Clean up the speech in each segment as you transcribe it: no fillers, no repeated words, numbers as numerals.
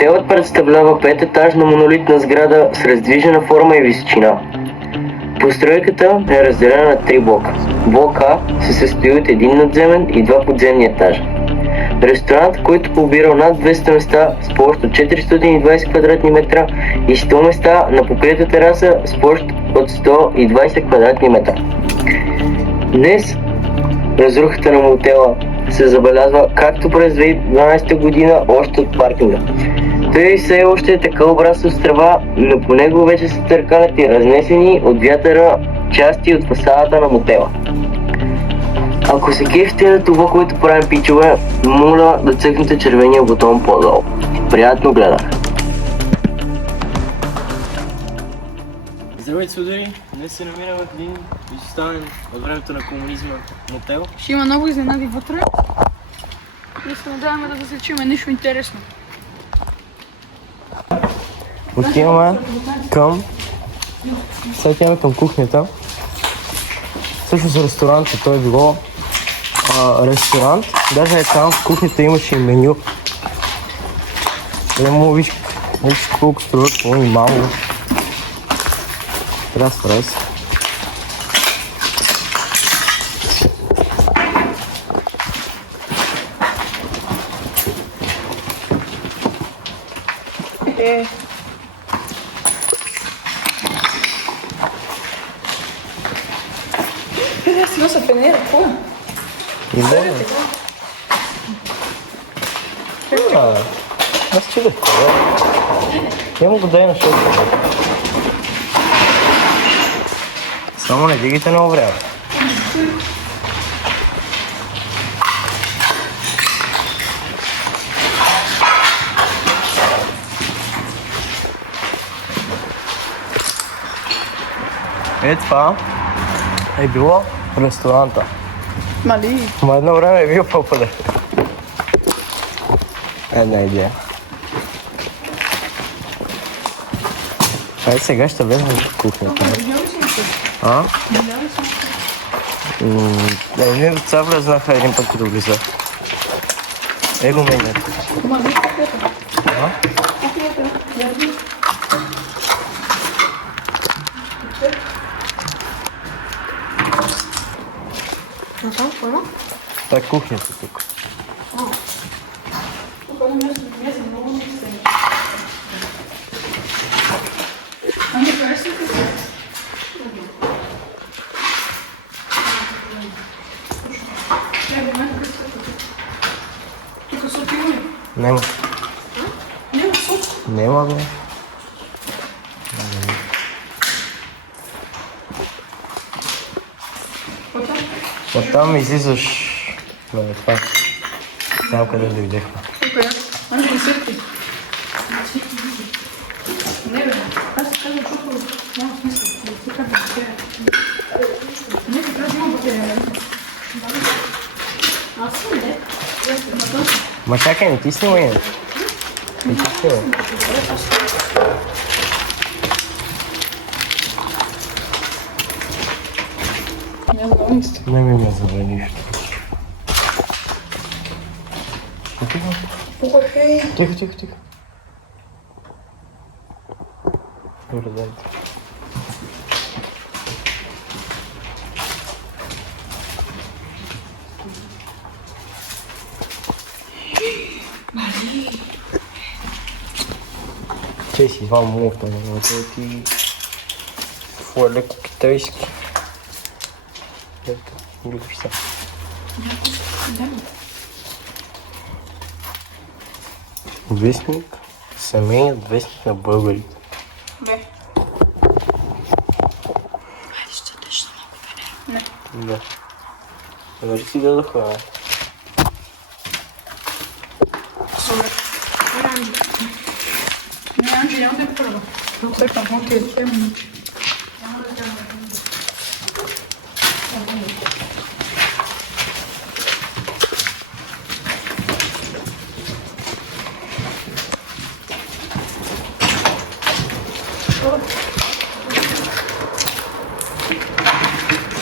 Хотелът представлява пететажна монолитна сграда с раздвижена форма и височина. Постройката е разделена на 3 блока. Блок А се състои от един надземен и 2 подземни етажа. Ресторант, който побирал над 200 места с площ от 420 квадратни метра и 100 места на покрита тераса с площ от 120 квадратни метра. Днес разрухата на мотела се забелязва както през 2012 година още от паркинга. Той все още е така обраснал с трева, но по него вече се търкалят и разнесени от вятъра части от фасадата на мотела. Ако се кефите на това, което правим, пичове, моля да цъкнете червения бутон по-долу. Приятно гледане! Здравейте, судари! Днес се намираме в един изоставен от времето на комунизма мотел. Ще има много изненади вътре и се надяваме да засечиме нещо интересно. Отиваме към... Сега отиваме към кухнята. Всъщност ресторант, той е било ресторант. Даже там в кухнята имаше и меню. Виж колко струва, по-минимално. Раз. Си носа пенера, какво? Аз чудах това. Няма го дай на шоу. Само не дигайте на оврява. Това е било ресторанта. Мали? Ма едно време е бил по-падър. Една идея. Айде сега ще влезем в кухнята. А? Не, деца влезнаха един път като влиза. Его менят. Това е кухнята тук. Нема. Нема, бе. Оттам излизаш на това. Там, къде дойдехме. Ангел сърти. Не, бе. Аз се казвам, защото няма смисъл. Да си казвам батерия. Не, така да има батерия, нали? Аз съм, не. Ма чакай, не ти снимай, не. Не ти снимай. Не ме заведиш. Тихо. Добре, дай. Мали! Чай си извам муфта, но това ти... Какво е леко китайски. Ето, гледаш са. Вестник, семейният вестник на българите. Бе. Хайде, ще дадеш за малко пенер. Не. Да. Нали си дадоха, бе? Добре. Оранжи. Не, Анджи, няма да е първа. Чакам, окей, 2 минути.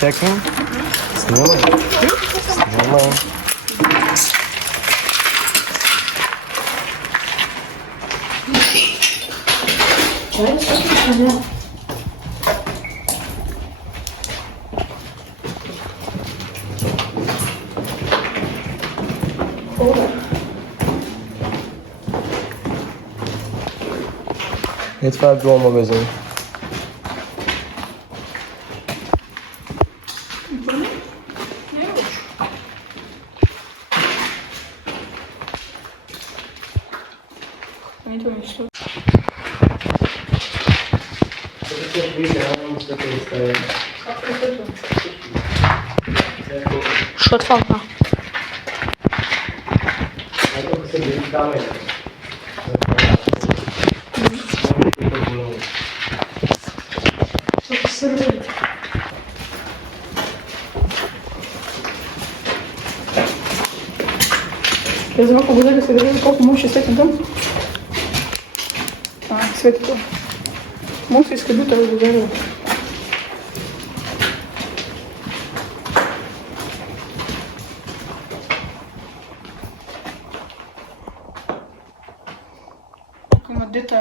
Чакай. Снимай. Айде, сега. И това е било магазин. Не е лошо. Ето нещо. Как е това? Що това? Сървърите. Я взема по-бързо да се държи, колко може ще свети там. Свети това. Може да изкъде да разговаря. Има дета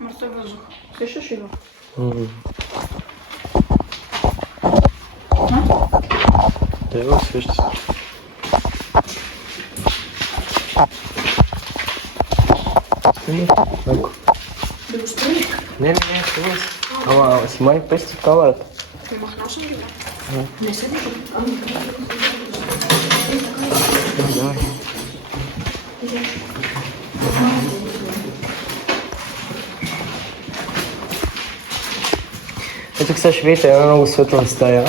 мъртъв въздух. Сещаш ли го? Да, го свеща се. Ако. Да го строи? Не, снимай се. Ама, снимай пести камерата. Махнал съм ги. Не седи тук. Давай. Ето сега ще видите една много светла стая.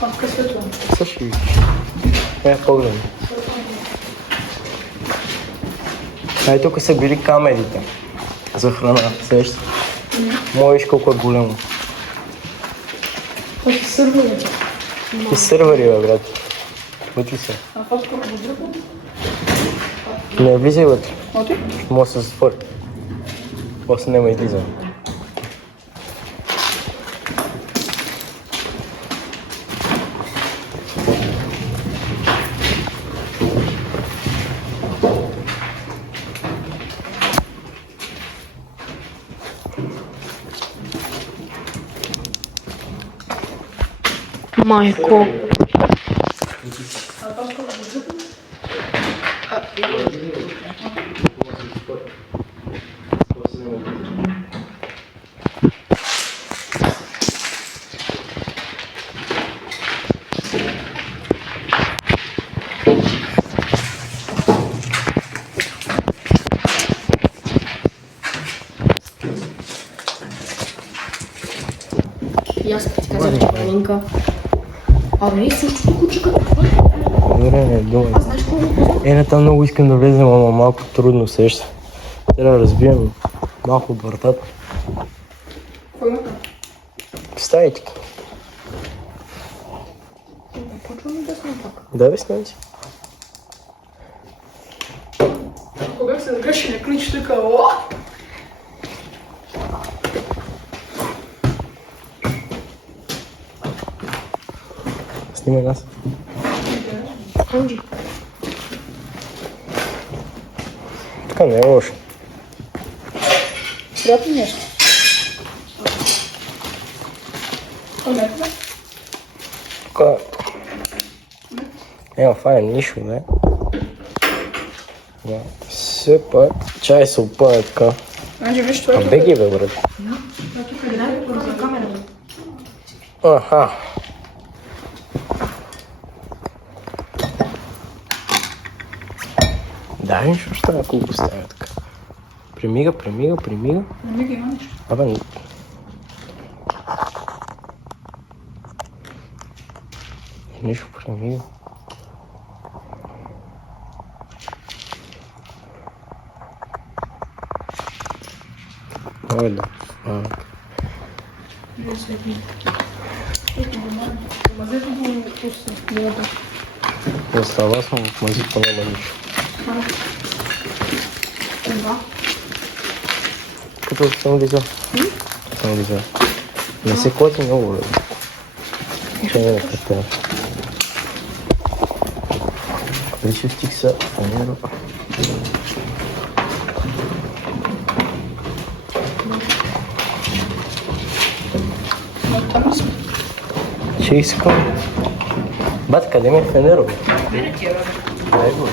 Как е светло? Сега ще видиш. Погледни. Тук са били камерите за храна, сеща. Виж колко е голямо. Това са сървърите. И сървъри, бе, брат. Вътре са. А това скоро въздуху? Не влизай вътре. Оти? Може да се затвори. После няма излизане. Майко. И аз ти казах, че Малинка. Не, същото куче като това. Добре, не, думай. Аз знаеш колко? На там много искам да влезем, ама малко трудно сеща. Трябва да разбием малко от вратата. Кой има там? Стаите. Почваме да сме пак. Да, бе, снимай си. Кога се сгреши на ключ, така, о! Снимай нас. Анджи. Така не е лошо. Приятно нещо. Понятно. Така. Няма файн нищо, не. Все пак. Чай се опъне така. Анджи, виж това. Беги, бе, брат. Тук е дай за камерата. Аха. Да, нищо ще става, ако го поставя така. Премига. Не ги има нищо. Абе, не. Нищо премига. Ой, да. Не светни. Ето го мам. Мазето го пусне. Вода. Не става, съм в мазито няма нищо. Това. Като съм влизал. Съм влизал. Не се коти много, бе. Ще не накатя. Вече стих са. Ще искам. Бат, къде ми е фенеро? Мене ти е, бе. Дай го.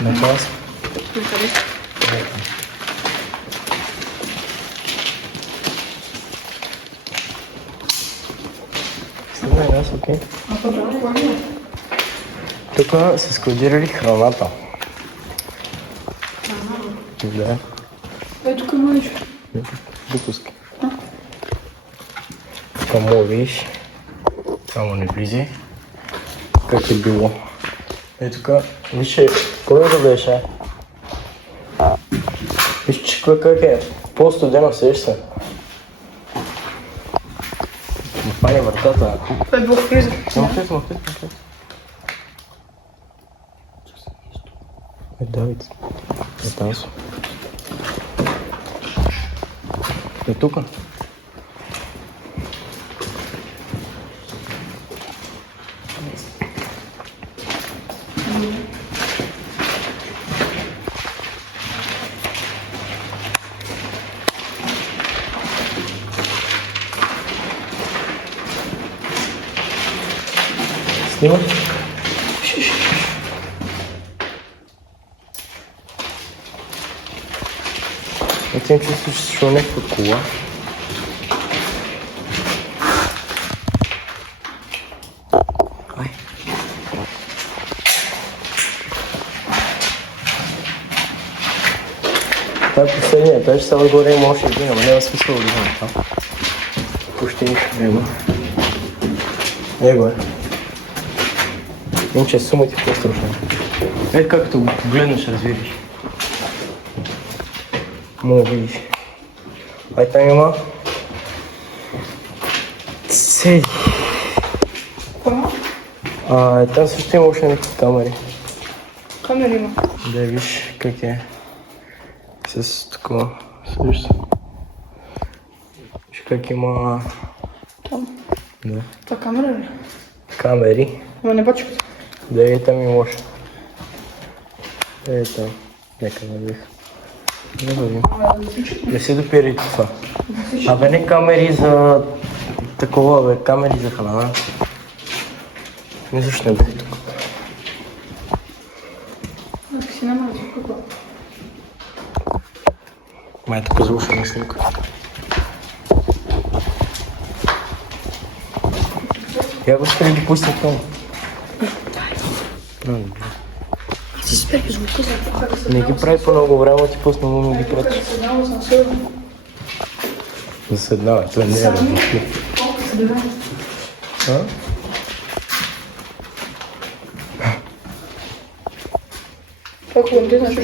На клас. На къде? Снимай нас, окей. А то това не е. Тук са складирали храната. Да. Тук има нищо. Допуски. Само виж. Само не влизи. Как е било. Тук, виж, кой да беше? Виж, че как е по-студено, сеш се. Ме пали вратата. Това е било в криза. Махнет. Давид. Там са. Тук. Снимай. Этим чувствуешь, что у них кола. Ай. Това е последния. Той ще става горе има още един, ама няма смисъл да гледам там. Почти нищо няма. Его е. Иначе сума ти по-страшно. Ето както гледнеш, развидиш. Мога видиш. Ай там има цели. Там също има още някакви камери. Камера има. Да виж как е. С такова. Също. Виж как има... Там. Да. Това камера ли? Камери. Ама не бачката. Да е там има още. Там. Нека навих. Не вървим. Не се допири това. Абе не камери за такова, бе, камери за храна. Не защо не бе тук. Ако си няма за какво? Май тук за ушена снимка. Я го спри да пусна там. Ти спряхи звука за това. Не ги прави по много време, ти пусна му не ги прати. Седнало съм сигурно. Заседнава, това не е различно. Колко се дава? А? Това е хубаво, ти знаеш, що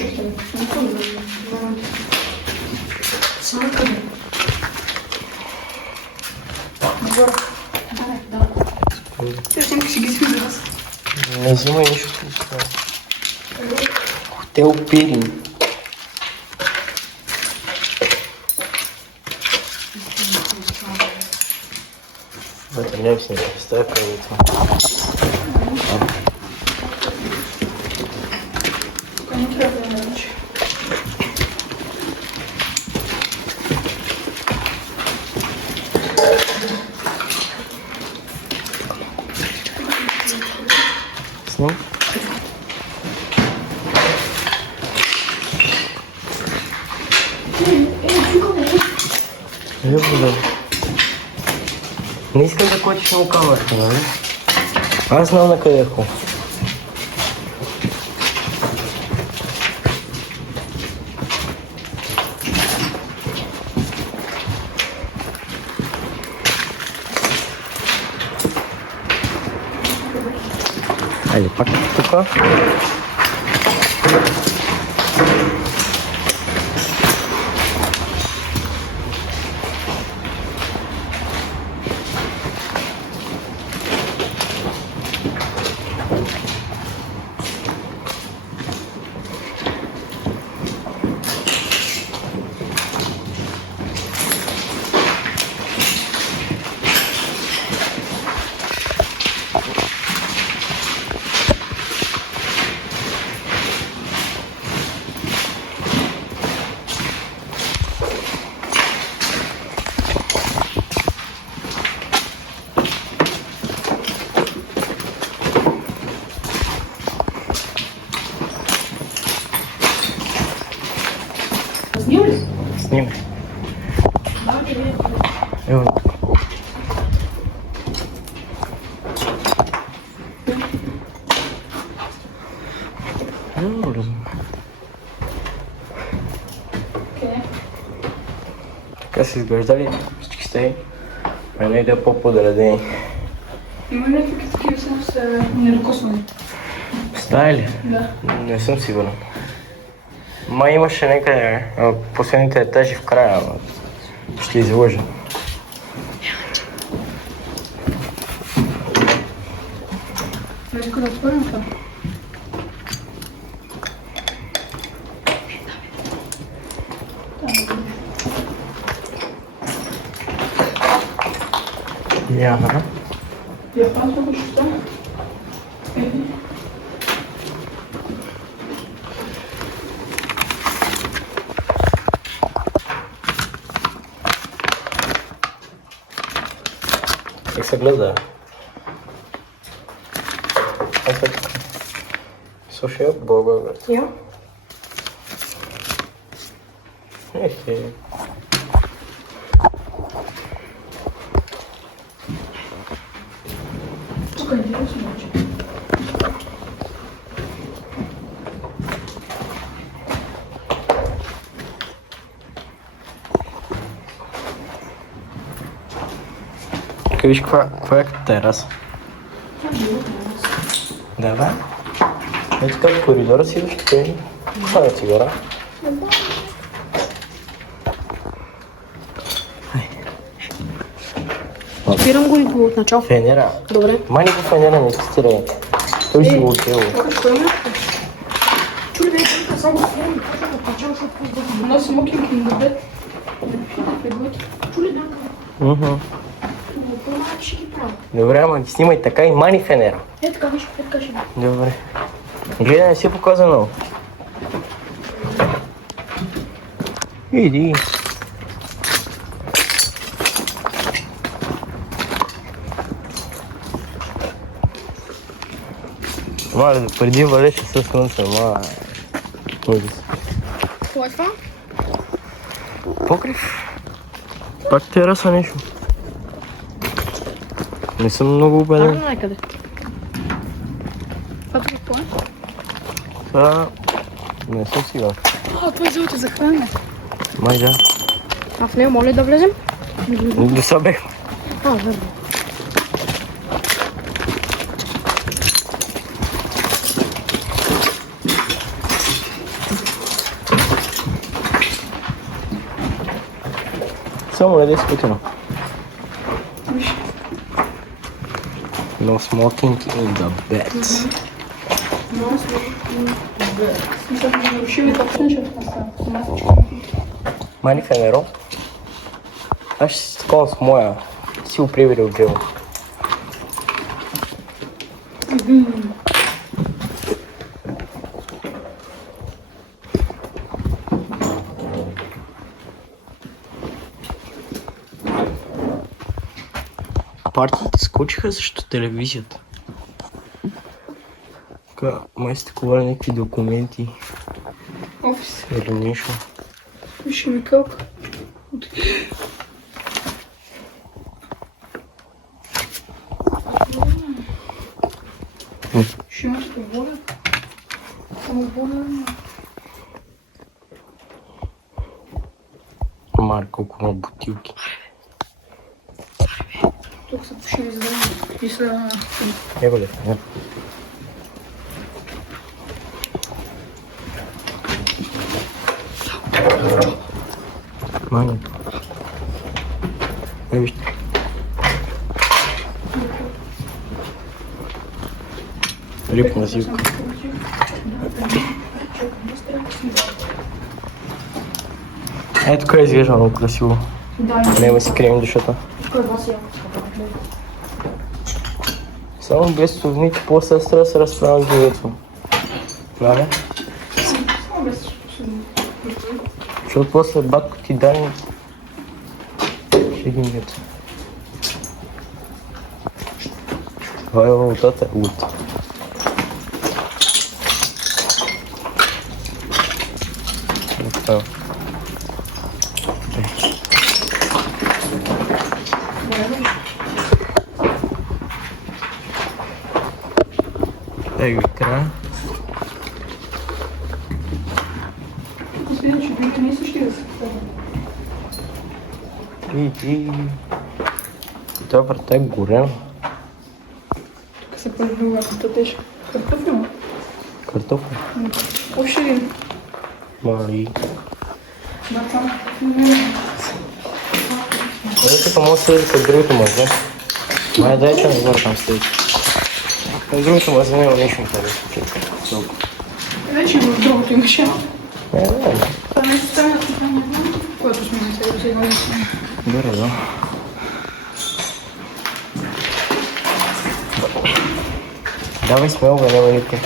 стане. Само къде? Нагоре. Да. Ти снимки си ги сви за вас. Не взимай нищо. Хотел Пирин. Это не все, ставь кого-то. Не трябва да научи. Сним? Не искам да клатиш много камерата, нали? Аз знам на къде е хубаво. Айде пак тук. Снимай ли? Снимай. Давай, да видим. Ево. Къде? Така са изглеждали всички стаи. Мене да е по-подредени. Има ли някакви такива само с неръкосвани? Стаи ли? Да. Не съм сигурен. Май имаше някъде последните етажи в края, но ще излъжа. Не иска да отворим това. Няма. Японското ще стане. Как се гледа? Слушай, Благоевград. Я? Ехе. Тук е интересно вече. Тук виж каква е тераса. Да, да. Е така в коридора си идваш, тук това е цигара. Спирам го и го от начало. Фенера. Добре. Мани го фенера не стира. Той си го отдело. Що има? Чули бе, тук само го спирам. От начало, защото на смокинг in the bed. Чули да? По-малко ще ги правя. Добре, ама ги снимай така и мани фенера. Е така виж, е така ще бъде. Добре. Гледай, не си показа много. Иди. Мале, преди валеше със слънце, ужас. Това е това? Покрив. Пак тераса нещо. Не съм много убеден. Някъде. Това тук какво е? Това... Не съм сигурен. Това е зелото за хранене. Май да. А в него моля да влезем? Не са бех. Верно. Само не да изпитано. No smoking in the bed. Смисъл да нарушим и точно, че Мани фенеро. Аз ще си такова с моя. Си го привери от джево. Партиите скочиха срещу телевизията. Така, май сте ковали някакви документи офис. или нещо. Виж ми кълка. Ще имаш воля? Само воля. Мар, колко има бутилки. Тук са пушили за време. И са... Ево ли? Мани. Вижте. Рипна зивка. Ето тук изглежда много красиво. Да, Няма си крием душата. тук е вас яко. Само без сувните, после да се разправя живето. Нали? Само без способни. Защото после батко ти дай ще ги мият. Това е вълтата от. Това. Ей, края. Последно, че били не искаш ли да се И... Това врата е горена. Тук се първила, като тежка. Картофил? Картофа. Овширин. Мали. Бацам. Ето тук може да седи към другото мазе. Май дай, че не горе там седи. Към другото мазе няма нищо интересно. Вече в другото имаше. Не. Това нещо стана така, което сме за сега да се Добре, да. Давай смело, бе, няма никой.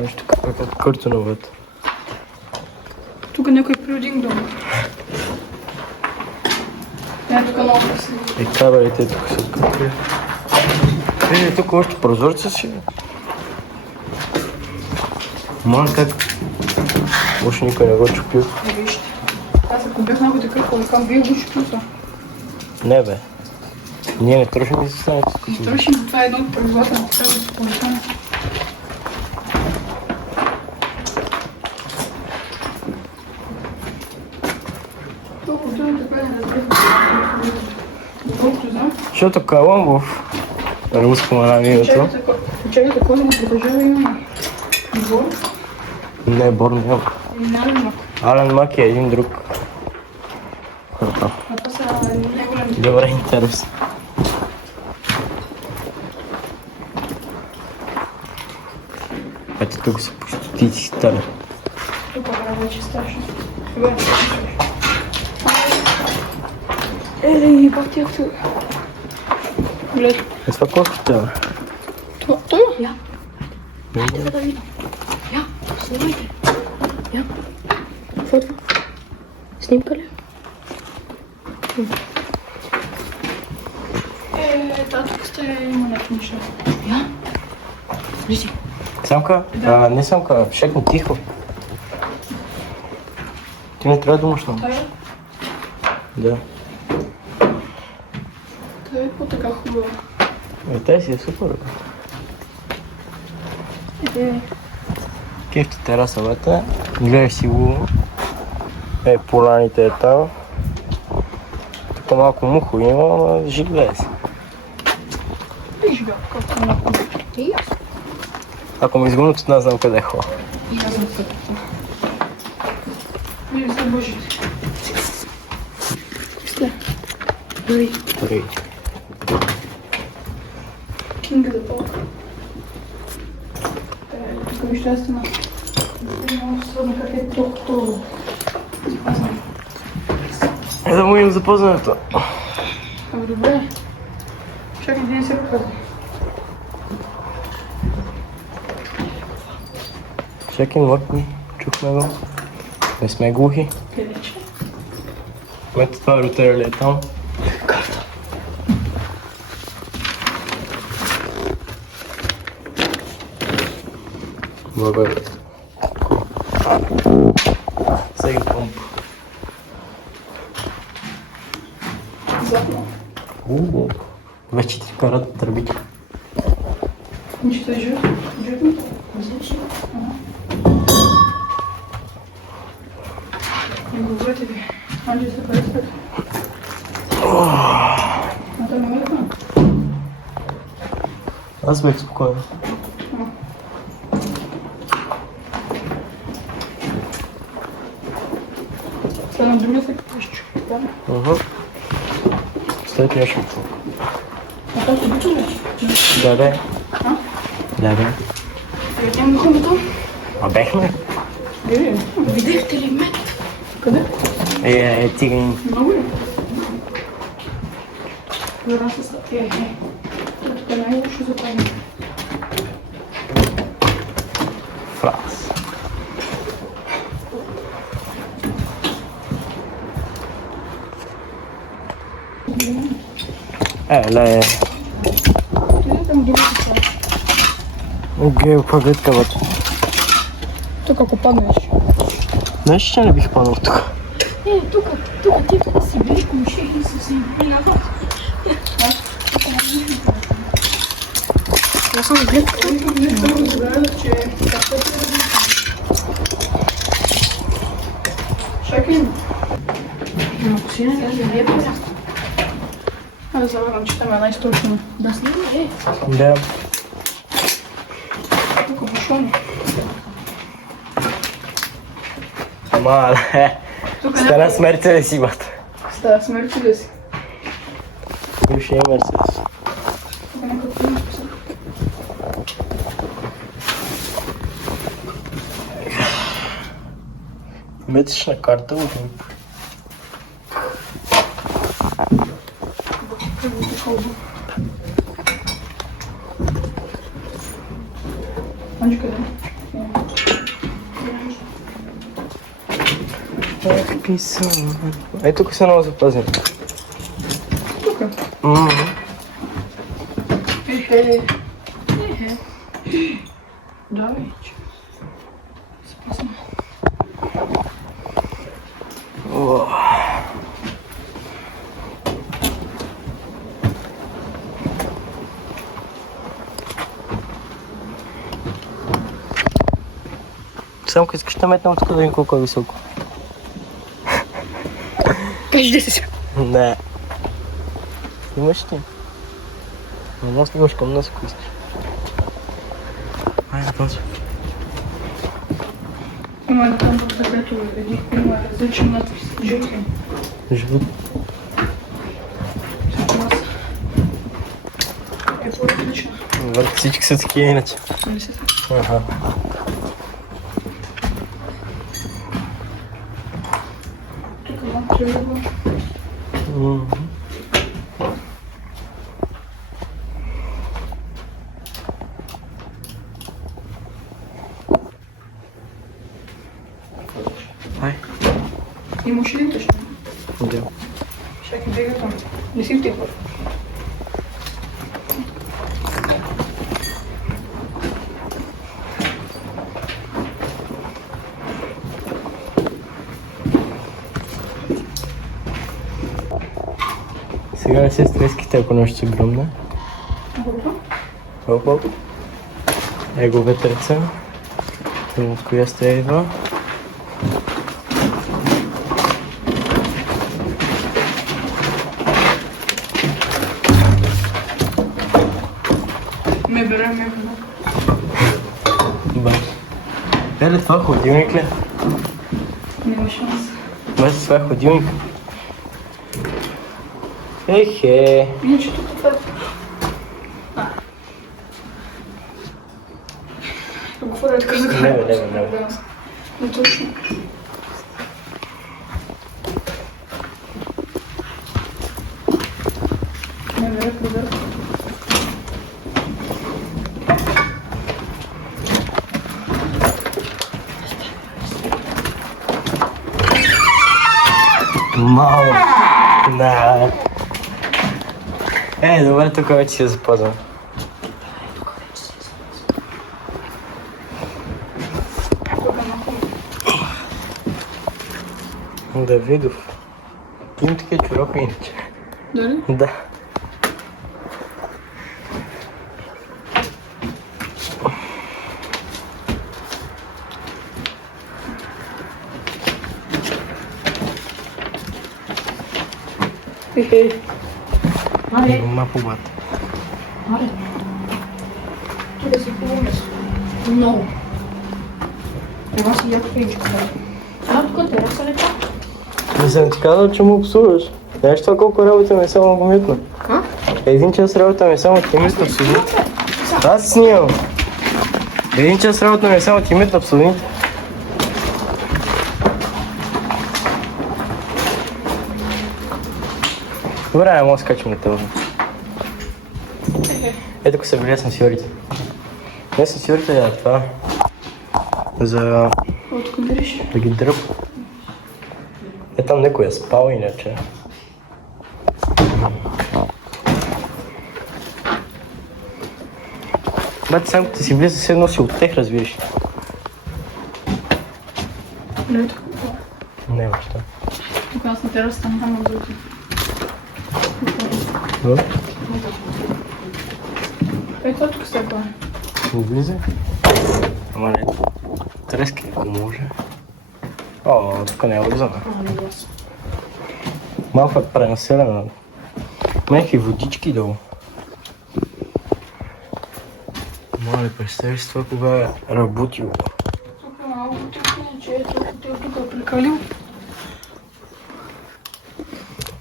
Нещо като кърто навътре. Тук някой природин дом. Не, тук много красиво. И кабелите тук са открити. Вижте, тук още прозорца си. Ман как? Още никой не го чупил. Не вижте. Аз ако бях много такъв коликан, бих го чупил това. Не бе. Ние не трошим да се станете. Не тършим, това е едно от правилата на такава коликана. Толкова е така не разбира. Доколкото знам, Защото калам в руско манаминото. чакайте, кой да го притежава имаме? Двор? Не, Бор няма. И няма. Ален Мак е един друг. Хората. А това са неголеми. Добре, интерес. Ето тук са почти стали. Тук е вече страшно. Ей, пак ти актуал. Гледай. Е, това колко става? Това? Я. Трябва да видим. Я, снимайте. Я. Какво е това? Снимка ли? Тук сте има някакви неща. Я? Влизи. Самка? Да. Не самка, шекно тихо. Ти не трябва да думаш там. Това е? Да. Това е по-така хубаво. Тази си е супер. Кеф ти терасовата, гледаш си го. Поляните е там. Тук малко мухо има, но живее си. Виж бе, колко много. И аз. Ако ме изгонят от нас, знам къде е хора. И аз съм също. Виж се Божи. Сте. Дори. Добре. Кинга да толка. Тук вижте аз стена. Много сложно как е толкова. Е да му им запознането. Ами добре. Чакай да не се показва. Чакай, млъкни. Чухме го. Не сме глухи. Къде че? Ето това рутера ли е там? Карта. Благодаря. Сега помп. Задно. Вече ти карат тръбите. Нищо е жив. Живно? Звучи. Не говорите ви. Анджи се харесват. А това не е така? Аз бях спокоен. Сега на другия се изчу. След нещо. А това ще обича ли? Да, бе. А? Да, бе. Видим го хубаво. А бехме? Видяхте ли мед? Къде? Цигани. Много ли? Вероятно са. Тук е най-лошо за това. Франс. Ле. Къде там другата страна? Окей, каква гледка вътре. Тук ако паднеш. Знаеш, че не бих паднал тук. Тук. Тук ти да си видиш комши и си си назад. Аз съм гледал. Чакай. Ако си не гледал, да завървам, че там е най-сточно. Да снимай, Да. тук бушони. Ама, стана с Мерцедес имат. Става с Мерцедес. Бившия Мерцедес. Тук някакво има писано. Месечна карта от Анчка, да? писано. Ей, тук са много запазени. Тук. Ехе. Да, вече. Спасна. Само ако искаш да метнем тук да видим колко е високо. Кажи да си. Не. Имаш ли? Но нас имаш към нас, ако искаш. Айде, пазва. Има там в където има различен надпис. Жълти. Жълт. Е по-различна. Върху всички са такива иначе. Не се така. Аха. Тук малко се видва. Ай. Имаш ли точно? Да. Всеки бега там. Не си в тия първ. Сега не се стреските, ако нещо се гръмне. Оп, оп. Его ветреца. Там от коя сте идва. Ме бере. Баш. Еле, това ходилник ли? Няма шанс. Баш, това е ходилник. Ехе. Иначе тук това е. Какво да е така за Не. Не точно. Не бере проверка. Мало. Да. Добре, тук вече си я запазвам. Давидов. Им такива чорапи иначе. Дали? Да. Хе-хе. Аре. Ма по бата. Аре. Тук си хубаво место. Много. Ева си яко пейчка. Тук тераса ли чак? Не съм ти казал, че му обслужваш. Знаеш това колко работа ми е само го митна? А? Един час работа ми е само ти митна абсолютно. Аз снимам. Един час работа ми е само ти митна абсолютно. Добре, мога да скачам на това. Ето ако се влия с сенсорите. Не сенсорите да това. За От тук береш. да ги дръп. Е там някой е спал иначе. Бате, само като си влиза, все едно си от тех, разбираш. Не е така. Не, баща. тук нас на терасата няма да отиде. Ето тук се това. Влизай. Ама не. Трески, ако може. О, тук не е влизана. Малко е пренаселена. Някакви водички долу. Моля, представиш си това кога е работил. Тук е малко тихо, че ето тук е прекалил.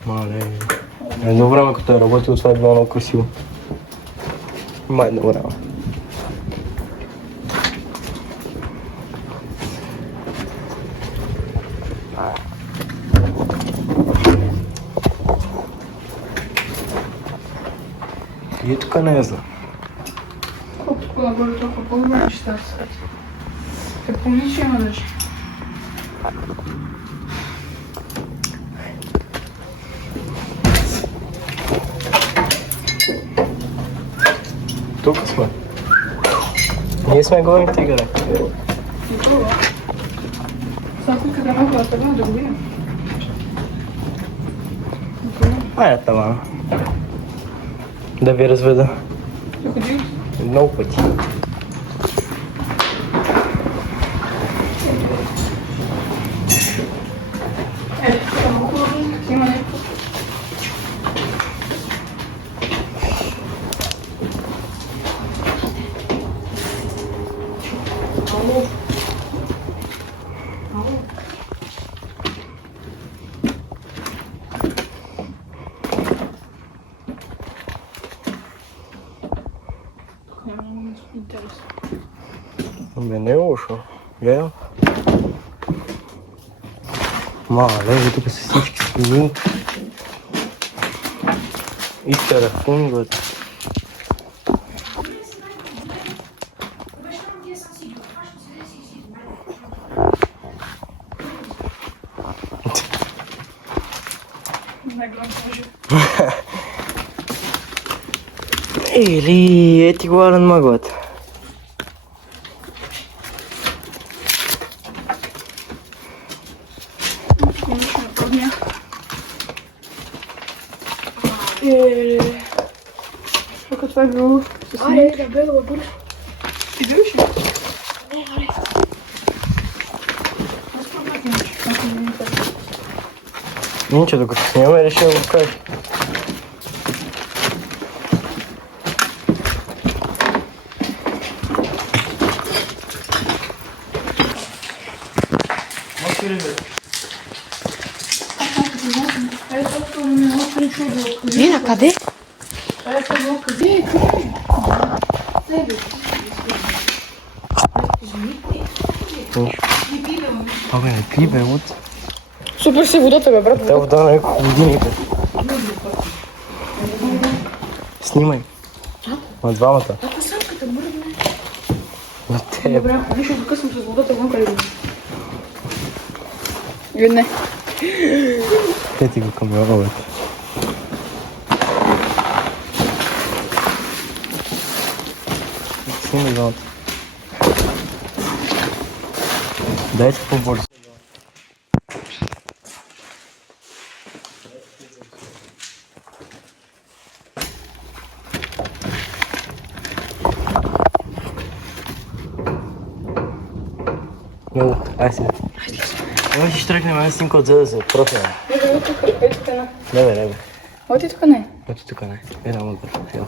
Мале. Едно време като е работил, това е било много красиво. Има едно време. И тук не знам. Колко нагоре толкова по-добре неща се свати. Те помни, че има даже. Тук сме. Ние сме големите игри. И това. Сега тук да малко да тръгна да го видим. Айде тама. Да ви разведа. Да ходи. Много пъти. Тук е малко да има нещо. Интересно. Ами не е лошо. Гледам. Мале, тук са всички стени. И телефон, бе. Най-голям може. Или е ти гладен мъглата. Имаш напълня. Ако това е било с снимки. Да бе, да бъде. Ти държи? Не, аре. Аз пробвах иначе. Ако не ми харесва. Ниче, докато снимаме, реши да го кажа. Ето, това не е още ничего да го кажи. Не, на къде? Ето, го къде? Не, бе. Абе, не пи, бе, от. Супер си водата, бе, брат. Тя вода на няколко години, бе. Снимай. На двамата. Ако сладката мръдне. На теб. Добре, виж, ще докъсвам с водата вън край. Не. Те ти го камера, бе. Снимай двамата. Дайте по-бързо. Много, ай сега. Ама ще тръгнем една снимка от да се профила. Ето тук, ето тук една. Не бе, не бе. Оти тук не. Ето тук не. Една отбор. Ела.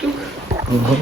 Тук. Мгм.